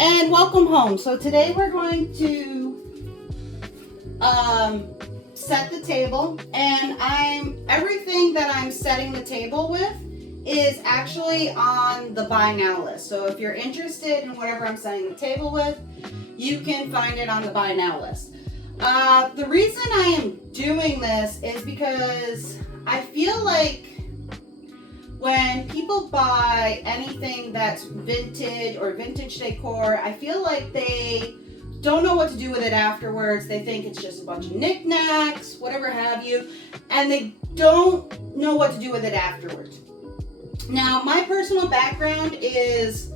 and welcome home. So today we're going to set the table, and everything that I'm setting the table with is actually on the buy now list. So if you're interested in whatever I'm setting the table with, you can find it on the buy now list. The reason I am doing this is because I feel like when people buy anything that's vintage or vintage decor, I feel like they don't know what to do with it afterwards. They think it's just a bunch of knickknacks, whatever have you, and they don't know what to do with it afterwards. Now, my personal background is,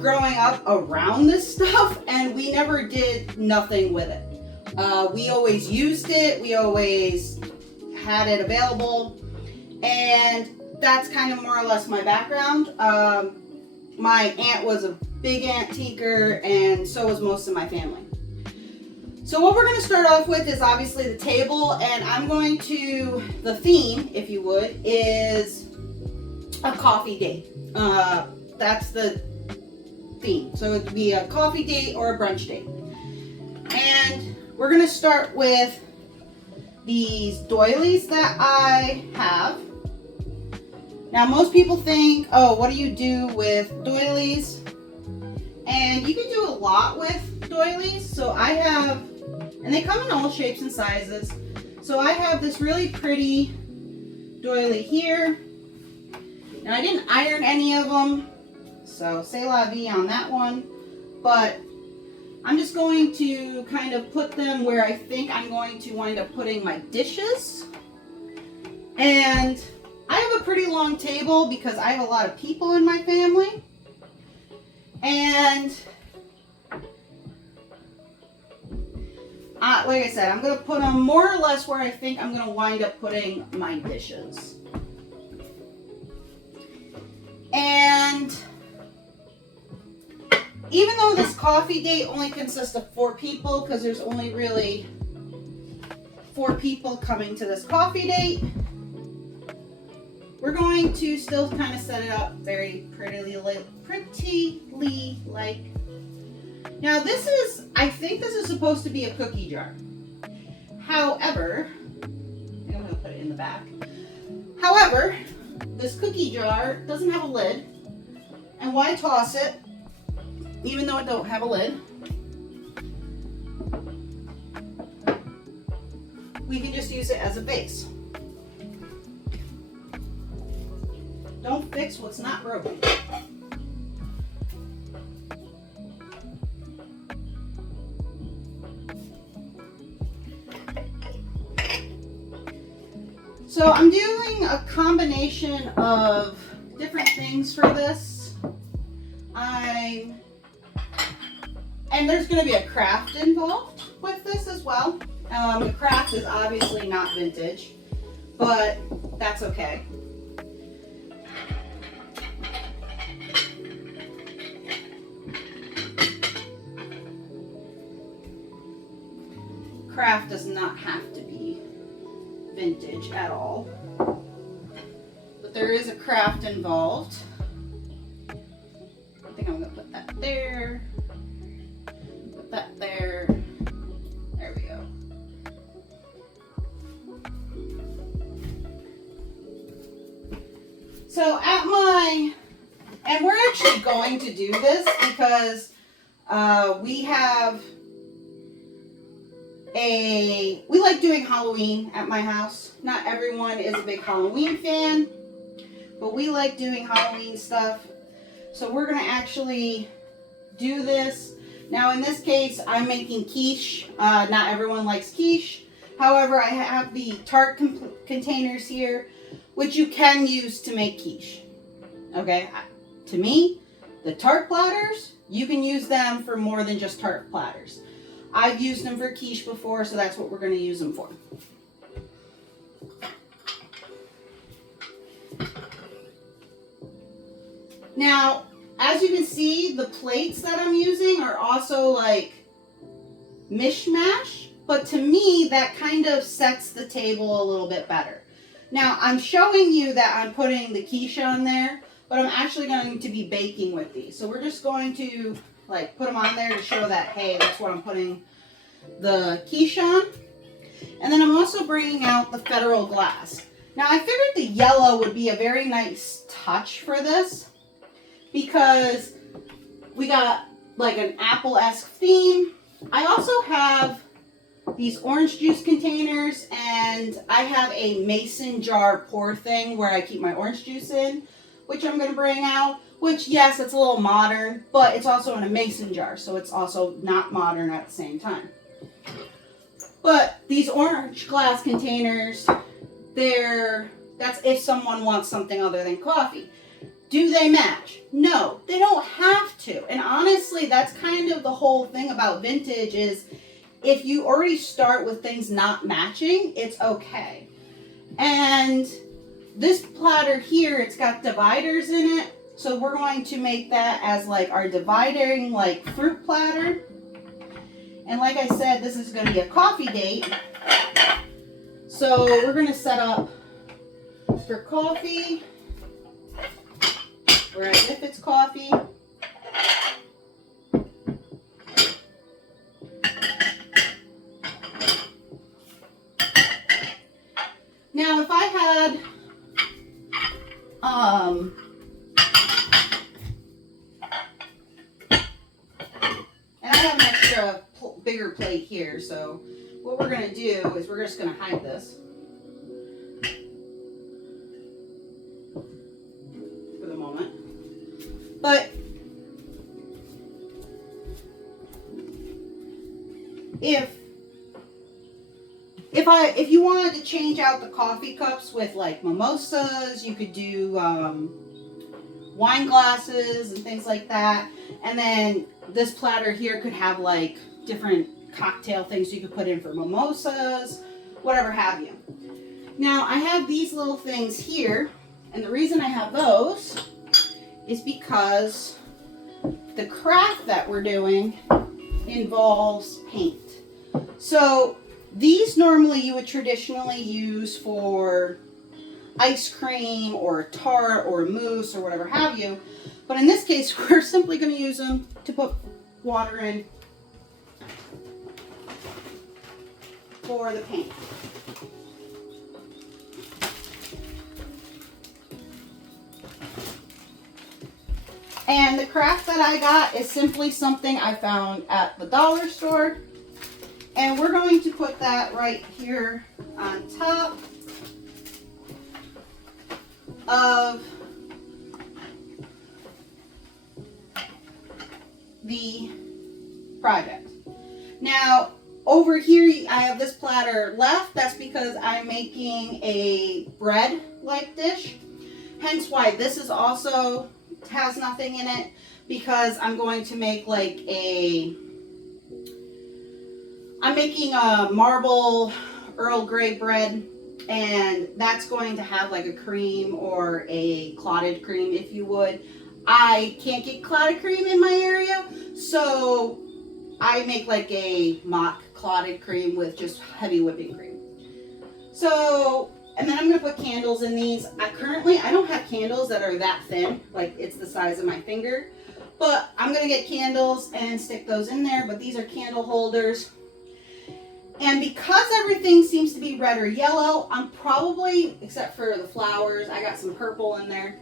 growing up around this stuff, and we never did nothing with it. We always used it, we always had it available, and that's kind of more or less my background. My aunt was a big antiquer, and so was most of my family. So what we're going to start off with is obviously the table, and the theme, if you would, is a coffee date. That's the theme. So it would be a coffee date or a brunch date. And we're going to start with these doilies that I have. Now, most people think, oh, what do you do with doilies? And you can do a lot with doilies. So I have, and they come in all shapes and sizes. So I have this really pretty doily here. Now, I didn't iron any of them, so c'est la vie on that one. But I'm just going to kind of put them where I think I'm going to wind up putting my dishes. And I have a pretty long table because I have a lot of people in my family. And like I said, I'm going to put them more or less where I think I'm going to wind up putting my dishes. And even though this coffee date only consists of 4 people, because there's only really 4 people coming to this coffee date, we're going to still kind of set it up very prettily like. Now I think this is supposed to be a cookie jar. However, I'm going to put it in the back. However, this cookie jar doesn't have a lid. And why toss it, even though it don't have a lid? We can just use it as a base. Don't fix what's not broken. So I'm doing a combination of different things for this. And there's going to be a craft involved with this as well. The craft is obviously not vintage, but that's okay. Craft does not have to be vintage at all, but there is a craft involved. I think I'm going to put that there, put that there. There we go. So and we're actually going to do this because we like doing Halloween at my house. Not everyone is a big Halloween fan, but we like doing Halloween stuff. So we're going to actually do this. Now in this case, I'm making quiche. Not everyone likes quiche. However, I have the tart containers here, which you can use to make quiche. Okay, to me, the tart platters, you can use them for more than just tart platters. I've used them for quiche before, so that's what we're going to use them for. Now, as you can see, the plates that I'm using are also like mishmash, but to me, that kind of sets the table a little bit better. Now, I'm showing you that I'm putting the quiche on there, but I'm actually going to be baking with these. So we're just going to like put them on there to show that, hey, that's what I'm putting the quiche on. And then I'm also bringing out the federal glass. Now I figured the yellow would be a very nice touch for this because we got like an apple-esque theme. I also have these orange juice containers, and I have a mason jar pour thing where I keep my orange juice in, which I'm going to bring out, which yes, it's a little modern, but it's also in a mason jar, so it's also not modern at the same time. But these orange glass containers, that's if someone wants something other than coffee. Do they match? No, they don't have to. And honestly, that's kind of the whole thing about vintage is if you already start with things not matching, it's okay. And this platter here, it's got dividers in it. So we're going to make that as like our dividing like fruit platter. And like I said, this is going to be a coffee date. So we're going to set up for coffee, or as if it's coffee. Now, if I had, and I have an extra bigger plate here, so what we're going to do is we're just going to hide this for the moment. But if you wanted to change out the coffee cups with like mimosas, you could do wine glasses and things like that. And then this platter here could have like different cocktail things you could put in for mimosas, whatever have you. Now I have these little things here, and the reason I have those is because the craft that we're doing involves paint. So these normally you would traditionally use for ice cream or tart or mousse or whatever have you. But in this case, we're simply going to use them to put water in for the paint. And the craft that I got is simply something I found at the dollar store. And we're going to put that right here on top of the project. Now, over here, I have this platter left. That's because I'm making a bread-like dish. Hence why this is also has nothing in it, because I'm going to make like I'm making a marble Earl Grey bread, and that's going to have like a cream or a clotted cream, if you would. I can't get clotted cream in my area, so I make like a mock clotted cream with just heavy whipping cream. So, and then I'm going to put candles in these. Currently, I don't have candles that are that thin, like it's the size of my finger, but I'm going to get candles and stick those in there. But these are candle holders. And because everything seems to be red or yellow, I'm probably, except for the flowers, I got some purple in there.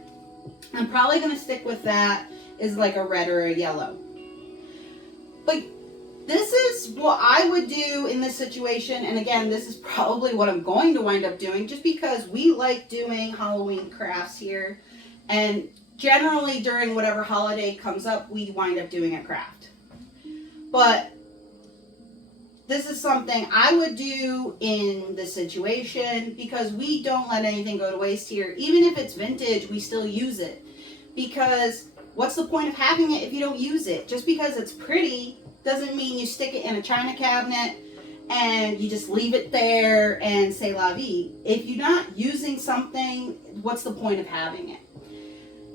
I'm probably going to stick with that as like a red or a yellow. But this is what I would do in this situation. And again, this is probably what I'm going to wind up doing, just because we like doing Halloween crafts here. And generally during whatever holiday comes up, we wind up doing a craft. But this is something I would do in this situation, because we don't let anything go to waste here. Even if it's vintage, we still use it. Because what's the point of having it if you don't use it? Just because it's pretty doesn't mean you stick it in a china cabinet and you just leave it there and say la vie. If you're not using something, what's the point of having it?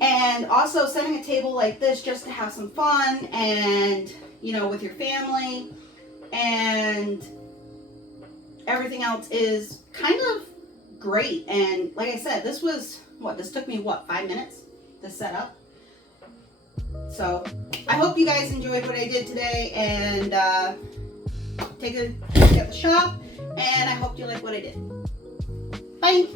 And also setting a table like this just to have some fun and, you know, with your family and everything else is kind of great. And like I said, this was, this took me 5 minutes? the setup. So I hope you guys enjoyed what I did today, and take a look at the shop, and I hope you like what I did. Bye.